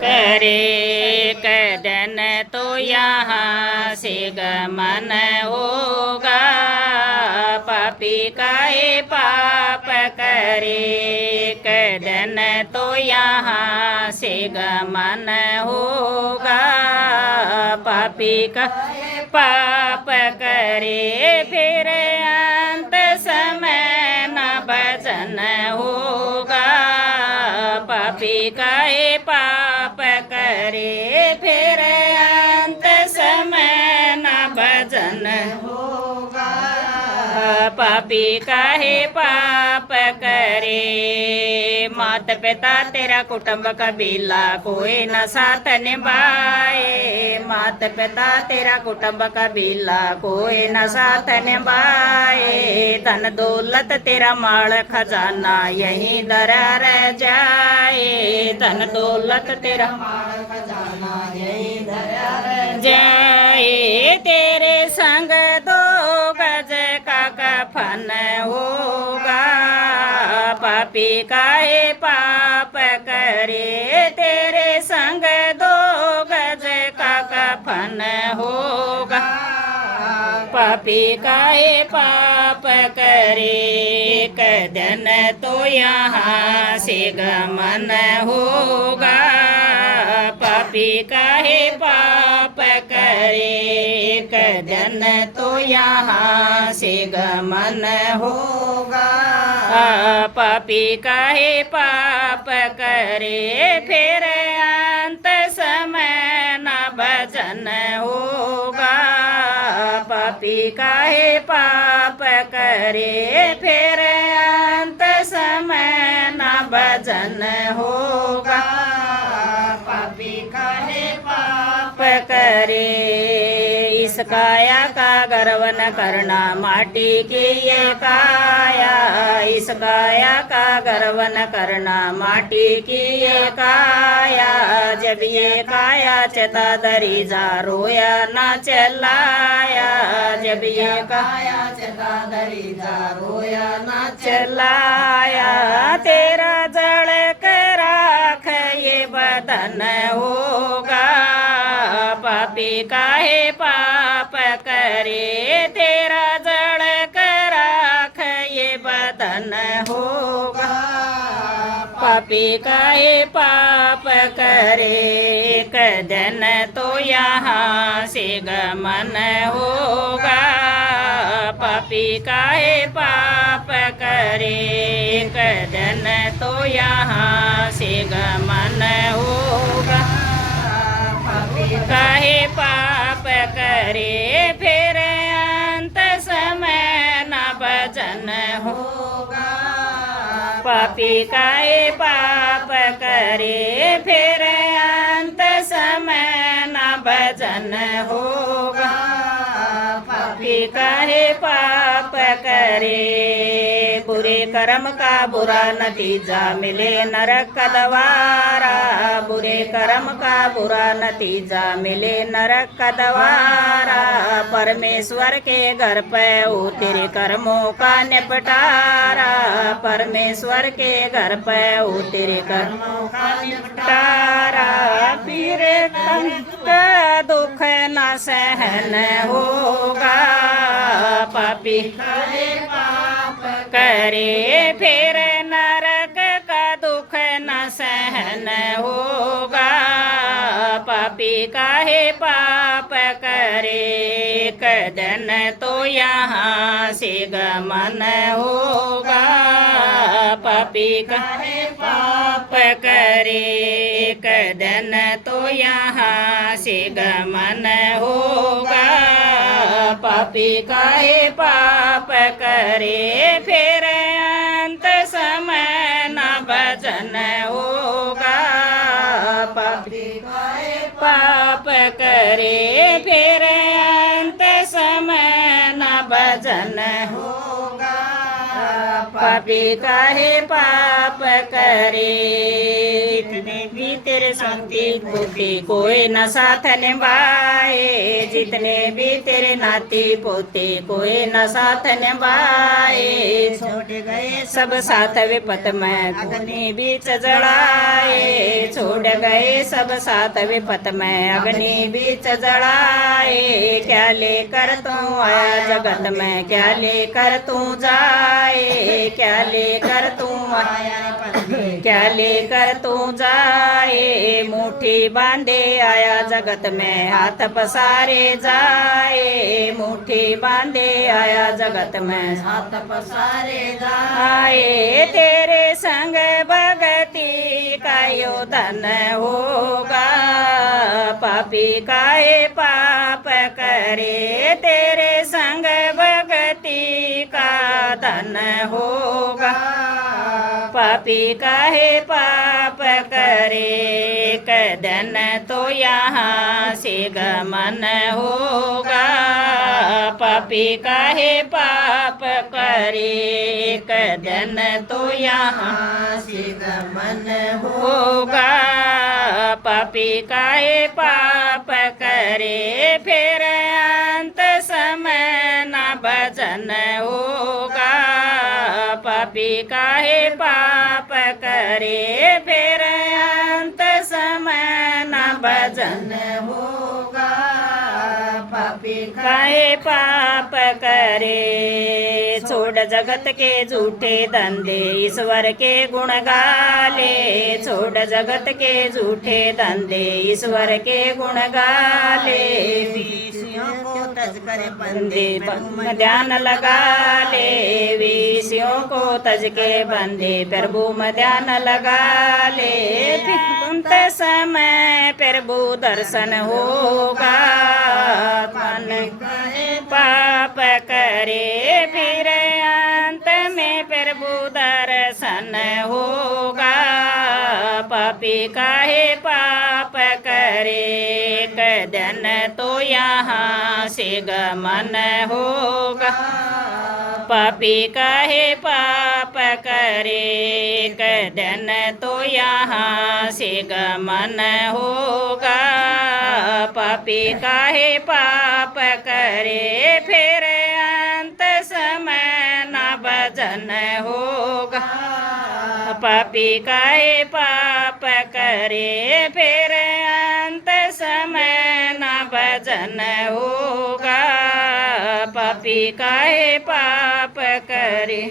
करे कदन तो यहाँ से गमन होगा। पापी काहे पाप करे कदन तो यहाँ से गमन होगा। पापी का पाप करे फिर अंत समय न भजन होगा। पापी काहे पाप करे फिर अंत समय न भजन होगा। पापी काहे पाप करे माता पिता तेरा कुटुंब कबीला कोई न साथ निभाए। माता पिता तेरा कुटुंब कबीला कोई न साथ निभाए। धन दौलत तेरा माल खजाना यहीं धरा रह जाए। धन दौलत तेरा माल खजाना यहीं धरा रह जाए। तेरे संग दो गज का कफन होगा। पापी काहे पाप करे तेरे संग दो गज का कफन होगा। पापी काहे पाप करे कदन तो यहाँ से गमन होगा। पापी काहे पाप करे कदन तो यहाँ से गमन होगा। पापी काहे पाप करे फिर अंत समय न भजन होगा। पापी काहे पाप करे फिर अंत समय न भजन होगा। पापी काहे पाप करे इस काया का गर्व न करना माटी की ये काया। इस काया का गर्व न करना माटी की ये काया। जब ये काया चता दरी जा रोया ना चलाया। जब ये काया चता दरी जा रोया ना चलाया। तेरा जड़ कर राख ये बदन होगा। पापी काहे पाप करे तेरा जड़ कर राख ये बदन होगा। पापी काहे पाप करे कदन तो यहाँ से गमन होगा। पापी काहे पाप करे कदन तो यहाँ से गमन होगा। पापी काहे पाप करे फिर अंत समय न भजन होगा। पापी काहे पाप करे फिर अंत समय न भजन होगा। पापी काहे पाप करे बुरे कर्म का बुरा नतीजा मिले नरक का द्वारा। बुरे कर्म का बुरा नतीजा मिले नरक का द्वारा। परमेश्वर के घर पे हो तेरे कर्मों का निपटारा। परमेश्वर के घर पे हो तेरे कर्मों का निपटारा। फिर तक दुख न सहन होगा। पापी काहे पाप करे फिर नरक का दुख न सहन होगा। पापी काहे पाप करे कदन तो यहाँ से गमन होगा। पापी काहे पाप करे कदन तो यहाँ से गमन होगा। पापी काहे पाप करे फिर अंत समय न भजन होगा। पापी काहे पाप करे फिर अंत समय न भजन होगा। पापी काहे पाप करे। जितने भी तेरे संगति पोती कोई न साथ निभाए, जितने भी तेरे नाती पोते कोई न साथ निभाए। छोड़ गए सब साथ विपत में अग्नि बीच जड़ाए, छोड़ गए सब साथ विपत में अग्नि बीच जड़ाए। क्या लेकर तू आया जगत में, क्या लेकर तू जाए, क्या लेकर तू आया, क्या लेकर तू जाए। मुट्ठी बांधे आया जगत में हाथ पसारे जाए, मुट्ठी बांधे आया जगत में हाथ पसारे आए। तेरे संग भगति का यो धन होगा, पापी काहे पाप करे। तेरे संग भगति का धन होगा, पापी काहे पाप करे। कदन तो यहाँ से गमन होगा, पापी काहे पाप करे। कदन तो यहाँ से गमन होगा, पापी काहे पाप करे। फिर अंत समय न भजन होगा, पापी काहे पाप करे। फिर अंत समय न भजन होगा, पापी काहे पाप करे। छोड़ जगत के झूठे धंधे ईश्वर के गुण गाले, छोड़ जगत के झूठे धंधे ईश्वर के गुण गाले। विषयों को तज करे बंदे ध्यान लगा ले, विषयों को तज के बंदे प्रभु में ध्यान लगा ले। अंत समय प्रभु दर्शन होगा, पाप करे। फिर अंत में प्रभु दर्शन होगा, पापी काहे पाप करे। कदन तो यहाँ से गमन होगा, पापी काहे पाप करे। कदन तो यहाँ से गमन होगा, पापी काहे पाप करे। फिर अंत समय न भजन होगा, पापी काहे पाप करे। फिर अंत समय न भजन होगा, पापी काहे पाप करे।